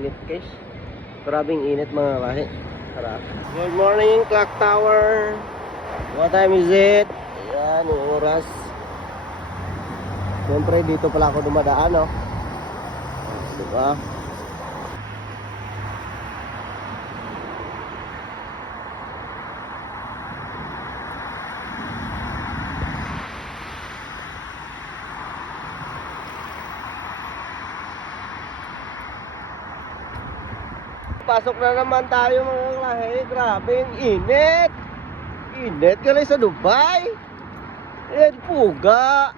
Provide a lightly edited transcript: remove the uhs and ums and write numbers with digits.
init guys. Grabing init mga kahe. Tara. Good morning clock tower. What time is it? Ayan, yung oras. Siyempre dito pala ako dumadaan, no? Diba? Pasok na naman tayo mga lahi. Grabe yung init. Init ka lang sa Dubai. Ayan, puga.